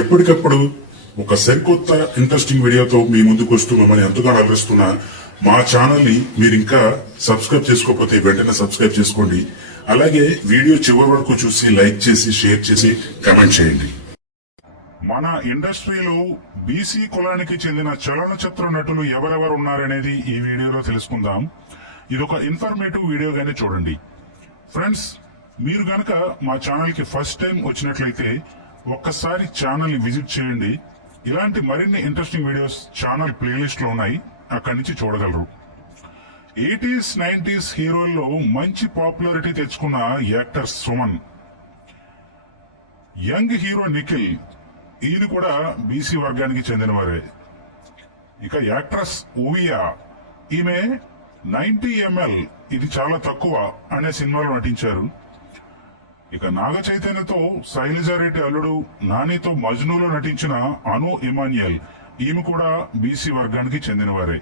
ఎప్పటికప్పుడు ఒక సరికొత్త ఇంట్రెస్టింగ్ వీడియోతో మీ ముందుకు వస్తున్నామని ఎంతగానో అలరిస్తున్నా మా ఛానల్ని మీరు ఇంకా సబ్స్క్రైబ్ చేసుకోకపోతే వెంటనే సబ్స్క్రైబ్ చేసుకోండి. అలాగే వీడియో చివరి వరకు చూసి లైక్ చేసి షేర్ చేసి కమెంట్ చేయండి. మన ఇండస్ట్రీలో బీసీ కులానికి చెందిన చలనచిత్ర నటులు ఎవరెవరు ఉన్నారనేది ఈ వీడియోలో తెలుసుకుందాం. ఇది ఒక ఇన్ఫర్మేటివ్ వీడియోగానే చూడండి. ఫ్రెండ్స్ మీరు గనక మా ఛానల్కి ఫస్ట్ టైం వచ్చినట్లయితే ఒక్కసారి ఛానల్ని విజిట్ చేయండి. ఇలాంటి మరిన్ని ఇంట్రెస్టింగ్ వీడియోస్ ఛానల్ ప్లేలిస్ట్లో ఉన్నాయి. అక్కడి నుంచి చూడగలరు. ఎయిటీస్ నైంటీస్ హీరోల్లో మంచి పాపులారిటీ తెచ్చుకున్న actor Suman. Young hero Nikhil ఈయన కూడా బీసీ వర్గానికి చెందినవారే. ఇక యాక్ట్రెస్ ఓవియా ఈమె నైంటీ ఎంఎల్ ఇది చాలా తక్కువ అనే సినిమాలో నటించారు. ఇక నాగ చైతన్యతో శైలజారెడ్డి అల్లుడు నానితో మజ్నులో నటించిన అను ఇమాన్యుయల్ ఈమె కూడా బీసీ వర్గానికి చెందినవారే.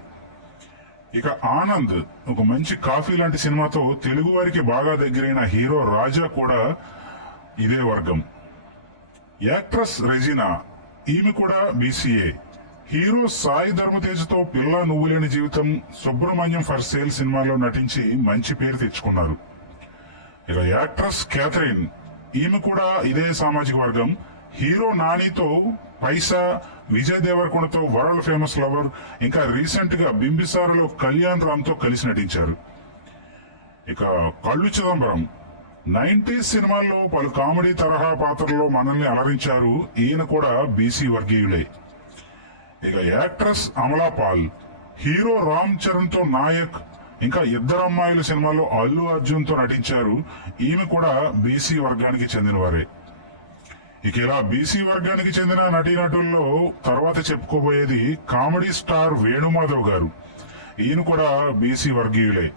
ఇక ఆనంద్ ఒక మంచి కాఫీ లాంటి సినిమాతో తెలుగు వారికి బాగా దగ్గరైన హీరో రాజా కూడా ఇదే వర్గం. యాక్ట్రెస్ రెజినా ఈమె కూడా బీసీఏ హీరో సాయి ధర్మతేజతో పిల్ల నువ్వులేని జీవితం సుబ్రహ్మణ్యం ఫర్ సేల్ సినిమాలో నటించి మంచి పేరు తెచ్చుకున్నారు. ఇక యాక్ట్రెస్ క్యాథరిన్ ఈమె కూడా ఇదే సామాజిక వర్గం. హీరో నానితో పైసా విజయ్ దేవరకొండతో వరల్డ్ ఫేమస్ లవర్ ఇంకా రీసెంట్గా బింబిసారలో కళ్యాణ్ రామ్తో కలిసి నటించారు. ఇక కళ్ళు చిదంబరం. నైన్టీస్ సినిమాల్లో పలు కామెడీ తరహా పాత్రల్లో మనల్ని అలరించారు ఈయన కూడా బీసీ వర్గీయులే. ఇక యాక్ట్రెస్ అమలా పాల్. హీరో రామ్ చరణ్తో నాయక్ ఇంకా ఇద్దరు అమ్మాయిల సినిమాలో అల్లు అర్జున్తో నటించారు. ఈమె కూడా బీసీ వర్గానికి చెందినవారే. ఇక ఇలా బీసీ వర్గానికి చెందిన నటీనటుల్లో తర్వాత చెప్పుకోబోయేది కామెడీ స్టార్ వేణుమాధవ్ గారు. ఈయన కూడా బీసీ వర్గీయులే.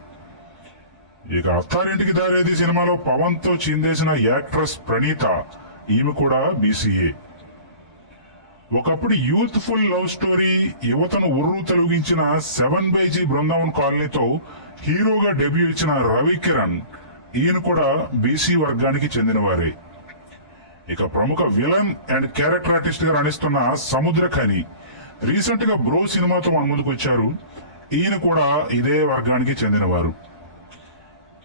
ఇక అత్తారింటికి దారేది సినిమాలో పవన్తో చిందేసిన యాక్ట్రెస్ ప్రణీత. ఈమె కూడా బీసీఏ ఒకప్పుడు యూత్ఫుల్ లవ్ స్టోరీ యువతను ఉర్రు తొలగించిన సెవెన్ బైజీ బృందావన్ కాలనీతో హీరోగా డెబ్యూ ఇచ్చిన రవి కిరణ్ ఈయన కూడా బీసీ వర్గానికి చెందినవారే. ఇక ప్రముఖ విలన్ అండ్ క్యారెక్టర్ ఆర్టిస్ట్గా రాణిస్తున్న సముద్రఖని రీసెంట్గా బ్రో సినిమాతో మన ముందుకు వచ్చారు. ఈయన కూడా ఇదే వర్గానికి చెందినవారు.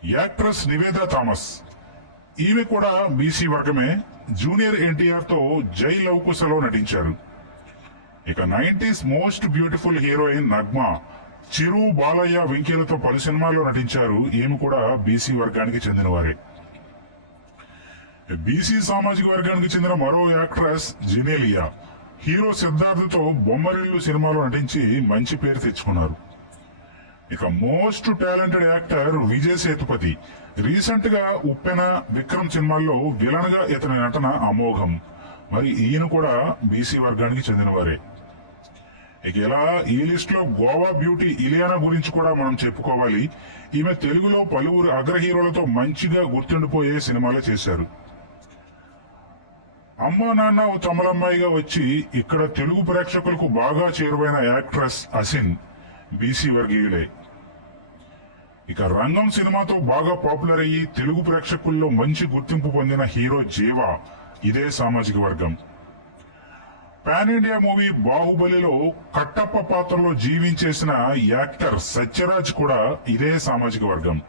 యాక్ట్రెస్ నివేదా థామస్ ఈమె కూడా బీసీ వర్గమే. జూనియర్ ఎన్టీఆర్తో జై లవకుశలో నటించారు. ఇక nineties most beautiful heroine Nagma Chiru Balayya వెంకీలతో పలు సినిమాల్లో నటించారు. ఈమె కూడా బీసీ వర్గానికి చెందినవారే. బీసీ సామాజిక వర్గానికి చెందిన మరో యాక్ట్రెస్ జినేలియా హీరో సిద్ధార్థతో బొమ్మరిల్లు సినిమాలో నటించి మంచి పేరు తెచ్చుకున్నారు. ఇక most talented actor Vijay Sethupathi. రీసెంట్గా ఉప్పెన విక్రమ్ సినిమాల్లో విలన్గా ఇతని నటన అమోఘం. మరి ఈయన కూడా బీసీ వర్గానికి చెందినవారే. ఇక ఇలా ఈ లిస్ట్లో గోవా బ్యూటీ ఇలియానా గురించి కూడా మనం చెప్పుకోవాలి. ఈమె తెలుగులో పలువురు అగ్ర హీరోలతో మంచిగా గుర్తుండిపోయే సినిమాలు చేశారు. అమ్మా నాన్న ఓ తమలమ్మాయిగా వచ్చి ఇక్కడ తెలుగు ప్రేక్షకులకు బాగా చేరువైన యాక్ట్రెస్ అసిన్. బీసీ వర్గీయులే. ఇక రంగం సినిమాతో బాగా పాపులర్ అయ్యి తెలుగు ప్రేక్షకుల్లో మంచి గుర్తింపు పొందిన హీరో జీవా ఇదే సామాజిక వర్గం. పాన్ ఇండియా మూవీ బాహుబలిలో కట్టప్ప పాత్రలో జీవించేసిన యాక్టర్ సత్యరాజ్ కూడా ఇదే సామాజిక వర్గం.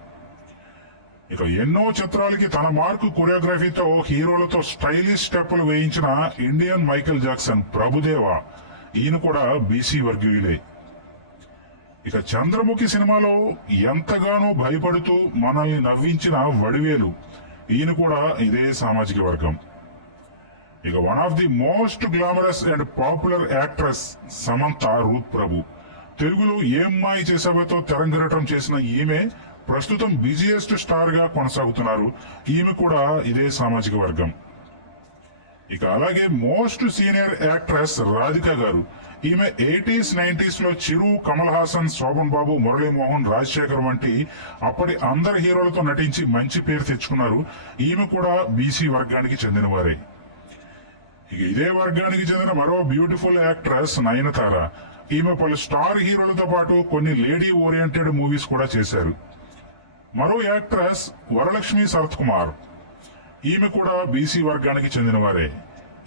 ఇక ఎన్నో చిత్రాలకి తన మార్కు కొరియోగ్రఫీతో హీరోలతో స్టైలిష్ స్టెప్పులు వేయించిన ఇండియన్ మైకేల్ జాక్సన్ ప్రభుదేవ. ఈయన కూడా బీసీ వర్గీయులే. ఇక చంద్రముఖి సినిమాలో ఎంతగానో భయపడుతూ మనల్ని నవ్వించిన వడివేలు. ఈయన కూడా ఇదే సామాజిక వర్గం. ఇక one of the most glamorous and popular actress Samantha Ruth Prabhu. తెలుగులో ఏం మాయ చేసావతో తెరంగరటం చేసిన ఈమె ప్రస్తుతం బిజియెస్ట్ స్టార్గా కొనసాగుతున్నారు. ఈమె కూడా ఇదే సామాజిక వర్గం. ఇక అలాగే మోస్ట్ సీనియర్ యాక్ట్రెస్ రాధిక గారు. ఈమె ఎయిటీస్ నైన్టీస్లో చిరు కమల్ హాసన్ శోభన్ బాబు మురళీమోహన్ రాజశేఖర్ వంటి అప్పటి అందరి హీరోలతో నటించి మంచి పేరు తెచ్చుకున్నారు. ఈమె కూడా బీసీ వర్గానికి చెందినవారే ఇక ఇదే వర్గానికి చెందిన మరో బ్యూటిఫుల్ యాక్ట్రెస్ నయనతార. ఈమె పలు స్టార్ హీరోలతో పాటు కొన్ని లేడీ ఓరియంటెడ్ మూవీస్ కూడా చేశారు. మరో యాక్ట్రెస్ వరలక్ష్మి శరత్ కుమార్ ఈమె కూడా బీసీ వర్గానికి చెందినవారే.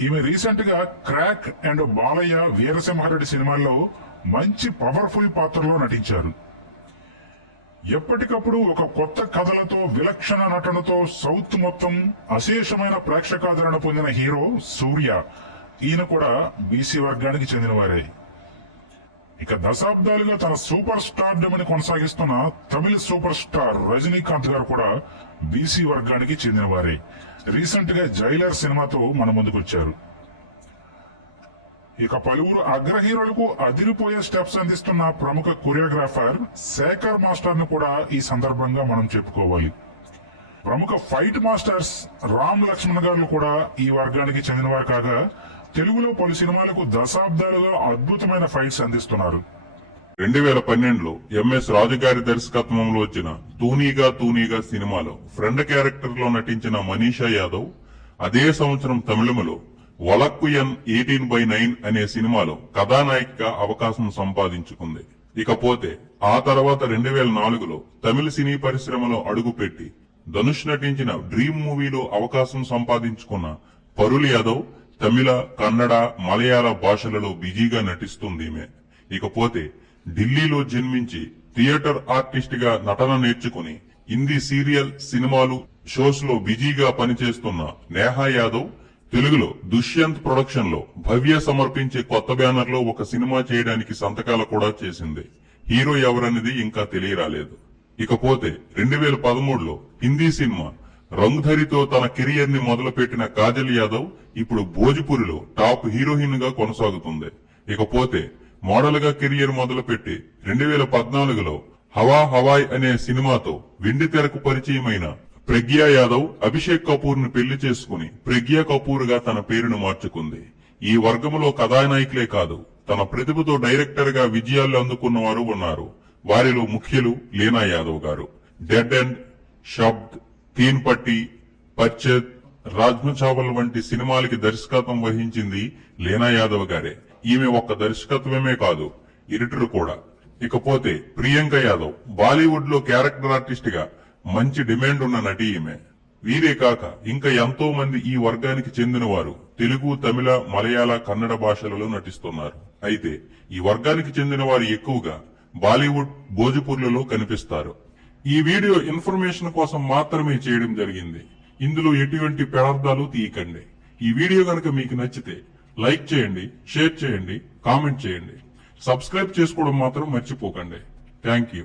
ఈమె రీసెంట్గా క్రాక్ అండ్ బాలయ్య వీరసింహారెడ్డి సినిమాల్లో మంచి పవర్ఫుల్ పాత్రలో నటించారు. ఎప్పటికప్పుడు ఒక కొత్త కథలతో విలక్షణ నటనతో సౌత్ మొత్తం అశేషమైన ప్రేక్షకాదరణ పొందిన హీరో సూర్య. ఈయన కూడా బీసీ వర్గానికి చెందినవారే. ఇక దశాబ్దాలుగా తన సూపర్ స్టార్ డెమని కొనసాగిస్తున్న తమిళ సూపర్ స్టార్ రజనీకాంత్ గారు కూడా బీసీ వర్గానికి చెందినవారే. రీసెంట్గా జైలర్ సినిమాతో మన ముందుకొచ్చారు. ఇక పలువురు అగ్ర హీరోలకు అదిరిపోయే స్టెప్స్ అందిస్తున్న ప్రముఖ కొరియోగ్రాఫర్ శేఖర్ మాస్టర్ను కూడా ఈ సందర్భంగా మనం చెప్పుకోవాలి. ప్రముఖ ఫైట్ మాస్టర్స్ రామ్ లక్ష్మణ్ గారు కూడా ఈ వర్గానికి చెందినవారు కాగా తెలుగులో పలు సినిమాలకు దశాబ్దాలుగా అద్భుతమైన ఫైట్స్ అందిస్తున్నారు. రెండు వేల పన్నెండులో ఎంఎస్ రాజుగారి దర్శకత్వంలో వచ్చిన తూనీగా తూనీగా సినిమాలో ఫ్రెండ్ క్యారెక్టర్లో నటించిన మనీషా యాదవ్ అదే సంవత్సరం తమిళములో వలక్కుయన్ ఎయిటీన్ బై నైన్ అనే సినిమాలో కథానాయికగా అవకాశం సంపాదించుకుంది. ఇకపోతే ఆ తర్వాత రెండు వేల నాలుగులో తమిళ సినీ పరిశ్రమలో అడుగుపెట్టి ధనుష్ నటించిన డ్రీమ్ మూవీలో అవకాశం సంపాదించుకున్న పరుల్ యాదవ్ తమిళ కన్నడ మలయాళ భాషలలో బిజీగా నటిస్తుంది ఈమె ఇకపోతే ఢిల్లీలో జన్మించి థియేటర్ ఆర్టిస్ట్గా నటన నేర్చుకుని హిందీ సీరియల్ సినిమాలు షోస్లో బిజీగా పనిచేస్తున్న నేహా యాదవ్ తెలుగులో దుష్యంత్ ప్రొడక్షన్లో భవ్య సమర్పించే కొత్త బ్యానర్లో ఒక సినిమా చేయడానికి సంతకాలు కూడా చేసింది. హీరో ఎవరనేది ఇంకా తెలియరాలేదు. ఇకపోతే రెండు వేల పదమూడులో హిందీ సినిమా రంగ్ధరితో తన కెరియర్ని మొదలుపెట్టిన కాజల్ యాదవ్ ఇప్పుడు భోజ్పురిలో టాప్ హీరోయిన్గా కొనసాగుతుంది. ఇకపోతే మోడల్గా కెరియర్ మొదలుపెట్టి రెండు వేల పద్నాలుగులో హవా హవాయ్ అనే సినిమాతో వెండి తెరకు పరిచయమైన ప్రగ్యా యాదవ్ అభిషేక్ కపూర్ను పెళ్ళి చేసుకుని ప్రగ్యా కపూర్గా తన పేరును మార్చుకుంది. ఈ వర్గంలో కథానాయకులే కాదు తన ప్రతిభతో డైరెక్టర్గా విజయాలు అందుకున్న వారు ఉన్నారు. వారిలో ముఖ్యులు లీనా యాదవ్ గారు. డెడ్ అండ్ శబ్ద్ తీన్ పట్టి పచ్చద్ రాజ్మ చావల్ వంటి సినిమాలకి దర్శకత్వం వహించింది లీనా యాదవ్ గారే. ఈమె ఒక్క దర్శకత్వమే కాదు ఎడిటర్ కూడా. ఇకపోతే ప్రియాంక యాదవ్ బాలీవుడ్లో క్యారెక్టర్ ఆర్టిస్ట్గా మంచి డిమాండ్ ఉన్న నటి ఈమె. వీరే కాక ఇంకా ఎంతో మంది ఈ వర్గానికి చెందిన వారు తెలుగు తమిళ మలయాళ కన్నడ భాషలలో నటిస్తున్నారు. అయితే ఈ వర్గానికి చెందిన వారు ఎక్కువగా బాలీవుడ్ భోజపూర్లలో కనిపిస్తారు. ఈ వీడియో ఇన్ఫర్మేషన్ కోసం మాత్రమే చేయడం జరిగింది. ఇందులో ఎటువంటి పెడార్థాలు తీయకండి. ఈ వీడియో గనక మీకు నచ్చితే లైక్ చేయండి షేర్ చేయండి కామెంట్ చేయండి. సబ్స్క్రైబ్ చేసుకోవడం మాత్రం మర్చిపోకండి. Thank you.